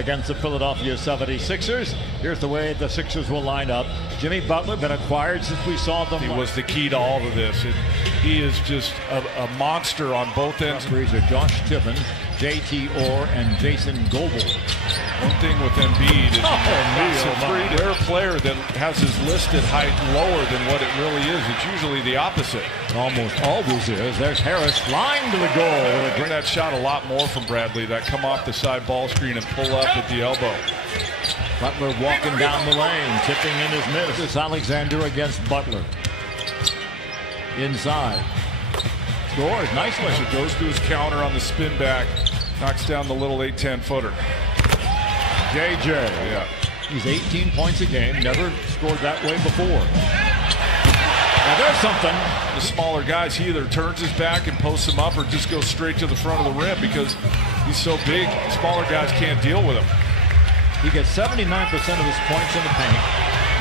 against the Philadelphia 76ers. Here's the way the Sixers will line up. Jimmy Butler, been acquired since we saw them. He was the key to all of this. He is just a monster on both ends. Are Josh Tippin, J.T. Orr, and Jason Goebel. One thing with Embiid is he's a three-player player that has his listed height lower than what it really is. It's usually the opposite. It almost always is. There's Harris flying to the goal. Bring that shot a lot more from Bradley. That come off the side ball screen and pull up at the elbow. Butler walking down the lane, tipping in his miss. It's Alexander against Butler. Inside. Scores nicely. He goes to his counter on the spin back. Knocks down the little 8-10 footer. JJ. Yeah. He's 18 points a game. Never scored that way before. Now there's something. The smaller guys, he either turns his back and posts him up or just goes straight to the front of the rim because he's so big. Smaller guys can't deal with him. He gets 79% of his points in the paint.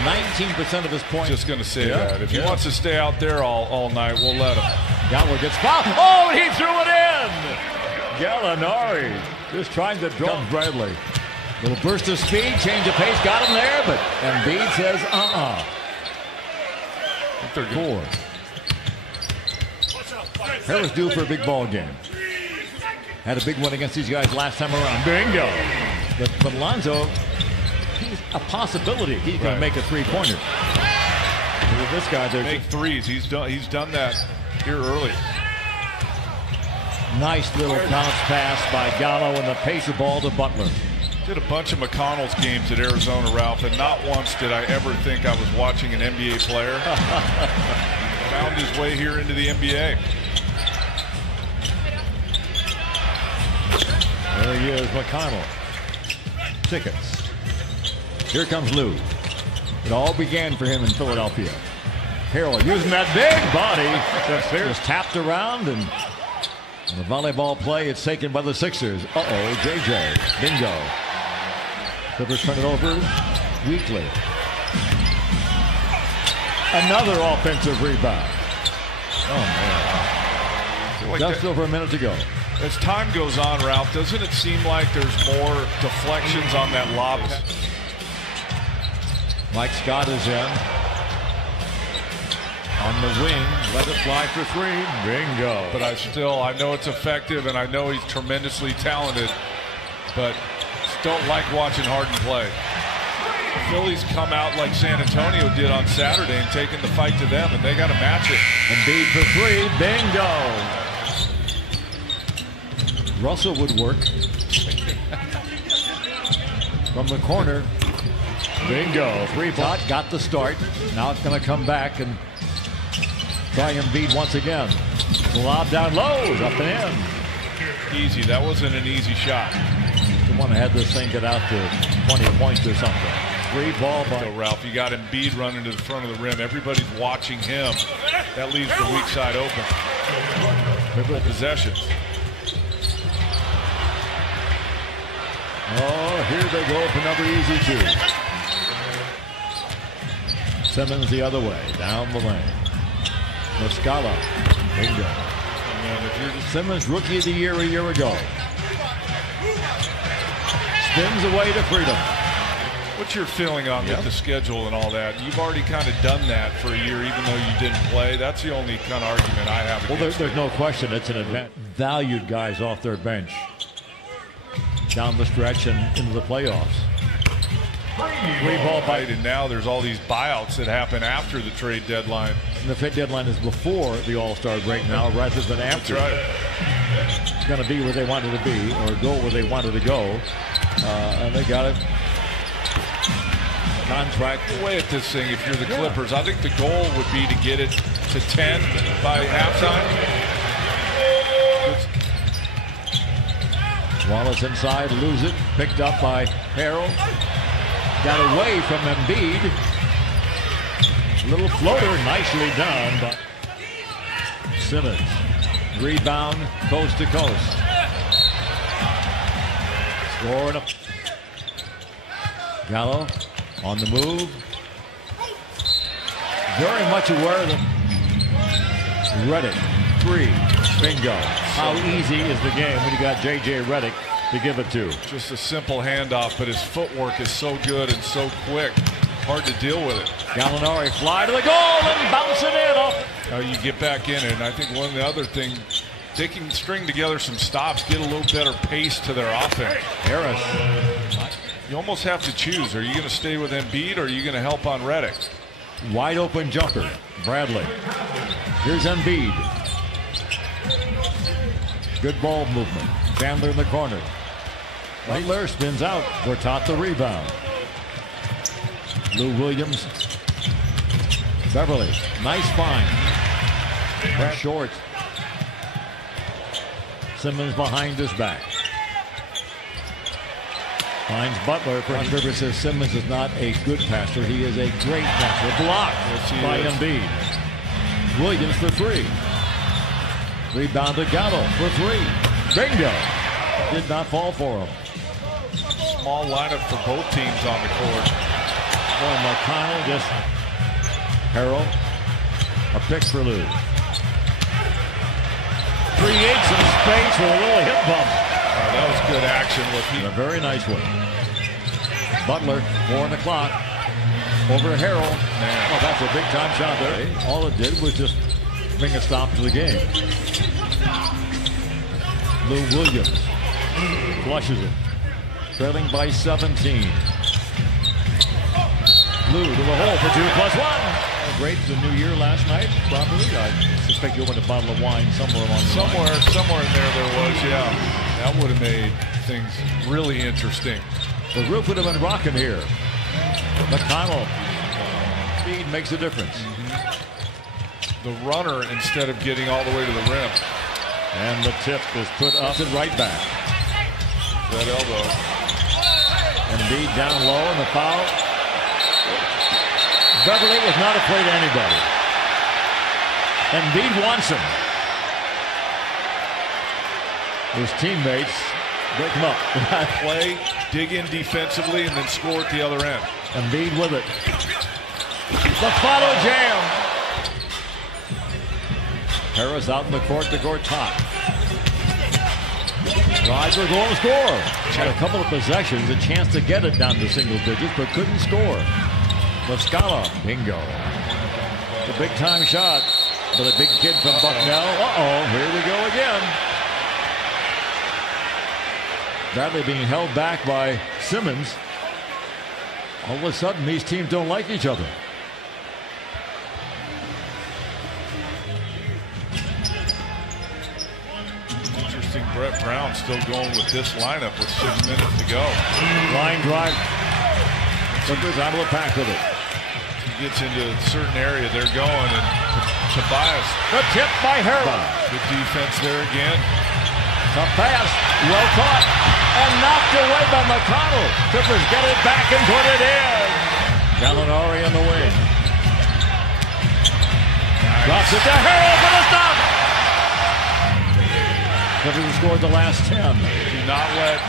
19% of his points. Just going to say that. If he wants to stay out there all night, we'll let him. Gallo gets fouled. Oh, he threw it in! Gallinari just trying to drop Bradley. Little burst of speed, change of pace, got him there, but Embiid says, Four. Harris due for a big ball game. Had a big one against these guys last time around. Bingo! But Lonzo, he's a possibility. He's going to make a three-pointer. With this guy, there's make threes. He's done that here early. Nice little bounce pass by Gallo and the pacer ball to Butler. Did a bunch of McConnell's games at Arizona, Ralph, and not once did I ever think I was watching an NBA player. Found his way here into the NBA. There he is, McConnell. Tickets. Here comes Lou. It all began for him in Philadelphia. Harrell using that big body. Just tapped around, and the volleyball play, it's taken by the Sixers. JJ. Bingo. Clippers turn it over weakly. Another offensive rebound. Oh, man. Just over a minute to go. As time goes on, Ralph, doesn't it seem like there's more deflections on that lob? Mike Scott is in. On the wing, let it fly for three. Bingo. But I know it's effective, and I know he's tremendously talented, but don't like watching Harden play. Phillies come out like San Antonio did on Saturday and taking the fight to them, and they got to match it. Embiid for three. Bingo. Russell would work. From the corner. Bingo. Three-pot got the start. Now it's going to come back and try Embiid once again. Lob down low. Up and in. Easy. That wasn't an easy shot. Want to have this thing get out to 20 points or something. Free ball by Ralph. You got Embiid running to the front of the rim. Everybody's watching him. That leaves the weak side open. Triple possession. Oh, here they go for another easy two. Simmons the other way, down the lane. Muscala. Bingo. Simmons, rookie of the year a year ago. Spins away to freedom. What's your feeling on with the schedule and all that? You've already kind of done that for a year, even though you didn't play. That's the only kind of argument I have. Well, there's no question. It's an advantage. Valued guys off their bench down the stretch and into the playoffs. Three ball bite. And now there's all these buyouts that happen after the trade deadline. And the trade deadline is before the All-Star break now, rather than after. That's right. It's going to be where they wanted to be, or go where they wanted to go. And they got it. Contract. Away at this thing if you're the Clippers. I think the goal would be to get it to 10 by halftime. Wallace inside, lose it. Picked up by Harrell. Got away from Embiid. Little floater, nicely done by Simmons. Rebound, coast to coast. Scoring up. Gallo on the move. Very much aware of them. Redick, three. Bingo. How easy is the game when you got J.J. Redick to give it to. Just a simple handoff, but his footwork is so good and so quick. Hard to deal with it. Gallinari fly to the goal and bounce it in. Off. Now you get back in it, and I think one of the other things, they can string together some stops, get a little better pace to their offense. Harris. You almost have to choose. Are you going to stay with Embiid, or are you going to help on Redick? Wide open jumper. Bradley. Here's Embiid. Good ball movement. Chandler in the corner. Butler spins out. Gortat the rebound. Lou Williams. Beverly. Nice find. That's short. Simmons behind his back. Finds Butler. Frank Rivers says Simmons is not a good passer. He is a great passer. Blocked by Embiid. Williams for three. Rebound to Gallo for three. Bingo. Did not fall for him. Small lineup for both teams on the court. McConnell just Harrell. A pick for Lou. Creates some space with a little hip bump. Oh, that was good action with him. A very nice one. Butler, 4 on the clock. Over to Harrell. Man. Oh, that's a big time shot there. All it did was just bring a stop to the game. Lou Williams flushes it. Trailing by 17. Lou to the hole for 2+1. Great the new year last night, probably. I suspect you opened a bottle of wine somewhere along the line. Somewhere in there was, yeah. That would have made things really interesting. The roof would have been rocking here. McConnell. Speed makes a difference. The runner instead of getting all the way to the rim. And the tip is put up and right back. That elbow. Embiid down low and the foul. Beverly was not afraid of anybody. Embiid wants him. His teammates break him up. Play, dig in defensively, and then score at the other end. Embiid with it. The follow jam. Harris out in the court to Gortat. Roger going to score. Had a couple of possessions, a chance to get it down to single digits, but couldn't score. Muscala, bingo. It's a big time shot for the big kid from Bucknell. Uh-oh, here we go again. Bradley being held back by Simmons. All of a sudden, these teams don't like each other. Interesting, Brett Brown still going with this lineup with 6 minutes to go. Line drive. Clippers out of the pack with it. He gets into a certain area, they're going, and Tobias. The tip by Harrell. Good defense there again. The pass, well caught, and knocked away by McConnell. Clippers get it back and put it in. Gallinari in the wing. Nice. Drops it to Harrell for the stop. Clippers have scored the last 10. Do not let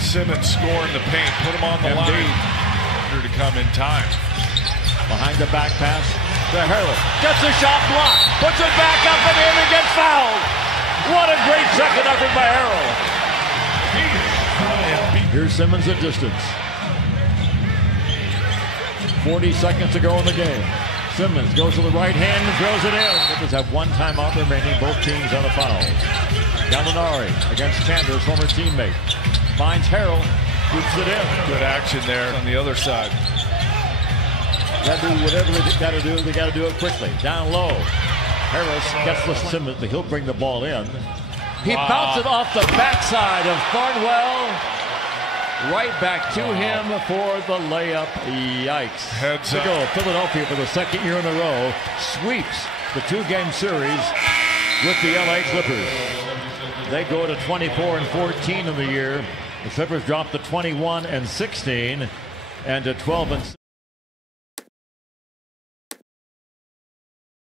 Simmons score in the paint. Put him on the line. To come in time. Behind the back pass to Harrell. Gets the shot blocked. Puts it back up and in and gets fouled. What a great second effort by Harrell. Here's Simmons at distance. 40 seconds to go in the game. Simmons goes to the right hand and throws it in. Clippers have one timeout remaining. Both teams on a foul. Gallinari against Chandler's former teammate. Finds Harrell. Puts it in. Good action there on the other side. Got to do whatever they got to do. They got to do it quickly. Down low. Harris gets the Simmons. He'll bring the ball in. He bounced it off the backside of Thornwell. Right back to him for the layup. Yikes. Heads to up. go. Philadelphia for the second year in a row sweeps the two-game series with the LA Clippers. They go to 24-14 in the year. The Clippers drop to 21-16 and to 12-6.